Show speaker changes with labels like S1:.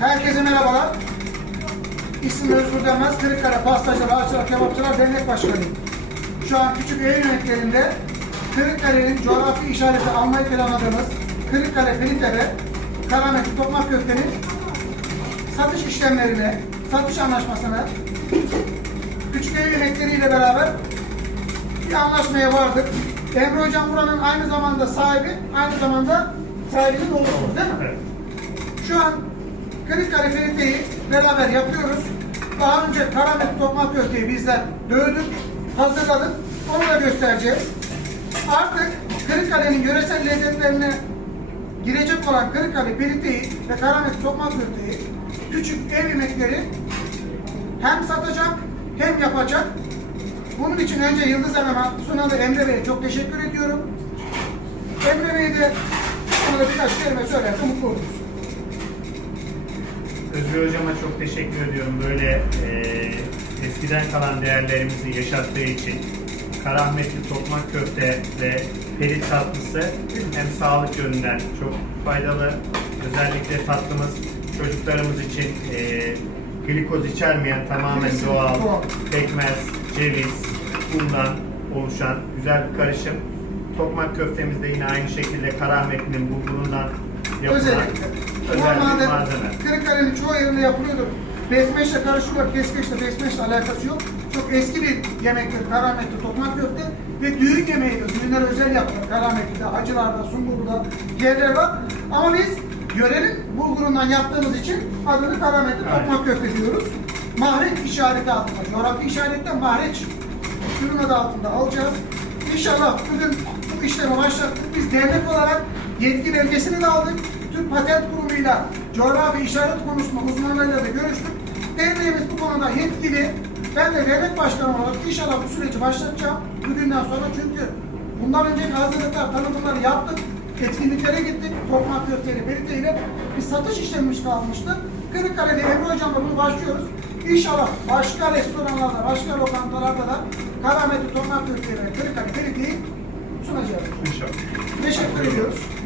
S1: Herkese merhabalar. İsmim Özgür Denmez, Kırıkkale Pastacılar, Ağaçlar, Kebapçılar Dernek Başkanıyım. Şu an küçük ev yönetlerinde Kırıkkale'nin coğrafi işareti almayı planladığımız Kırıkkale Filitepe, Karamet, Tokmak Köfte'nin satış işlemlerini, satış anlaşmasını küçük ev yemekleriyle beraber bir anlaşmaya vardık. Emre Hocam buranın aynı zamanda sahibi, aynı zamanda sahibinin oğlusunuz değil mi?
S2: Evet.
S1: Şu an Kırıkkale Ferite'yi beraber yapıyoruz. Daha önce Karamet Tokmak Köfteyi bizler dövdük, hazırladık. Onu da göstereceğiz. Artık Kırıkkale'nin yöresel lezzetlerine girecek olan Kırıkkale Ferite'yi ve Karamet Tokmak Köfteyi küçük ev yemekleri hem satacak hem yapacak. Bunun için önce Yıldız Hanım'a, Sunalı Emre Bey'e çok teşekkür ediyorum. Emre Bey de ona birkaç kelime söylerse mutlu oluruz.
S2: Özgür Hocama çok teşekkür ediyorum. Böyle e, eskiden kalan değerlerimizi yaşattığı için Karahmetli Tokmak Köfte ve Perit tatlısı hem sağlık yönünden çok faydalı. Özellikle tatlımız çocuklarımız için e, glikoz içermeyen tamamen doğal pekmez, ceviz, undan oluşan güzel bir karışım. Tokmak köftemiz de yine aynı şekilde Karahmetli'nin bulgurundan yapılan
S1: Özellikle. Normalde. Kırıkkale'nin çoğu yerinde yapılıyordu. Besmeşle karışıyorlar. Keskeçle besmeşle alakası yok. Çok eski bir yemektir karametli tokmak köfte ve düğün yemeğidir. Düğünlere özel yapılır. Karametli'de, acılarda, sungurda yerler var. Ama biz yörenin bulgurundan yaptığımız için adını karametli tokmak köfte diyoruz. Mahreç işareti altında. Coğrafi işaretten mahreç ürün adı altında alacağız. İnşallah bugün bu işlemi başlattık. Biz devlet olarak yetki belgesini de aldık. Türk Patent Kurumu'yla coğrafi işaret konusunda uzmanlarıyla da görüştük. Devletimiz bu konuda yetkili. Ben de devlet başkanı olarak inşallah bu süreci başlatacağım. Bugünden sonra çünkü bundan önceki hazırlıklar, tanıtımları yaptık. Etkinliklere gittik. Tokmak köfteyle, beriteyle bir satış işlemimiz kalmıştı. Kırıkkale'de Emre Hocam'la bunu başlıyoruz. İnşallah başka restoranlarda, başka lokantalarda da Karametli Tokmak köfteyle Kırıkkale beriteyi sunacağız.
S2: İnşallah.
S1: Teşekkür ediyoruz.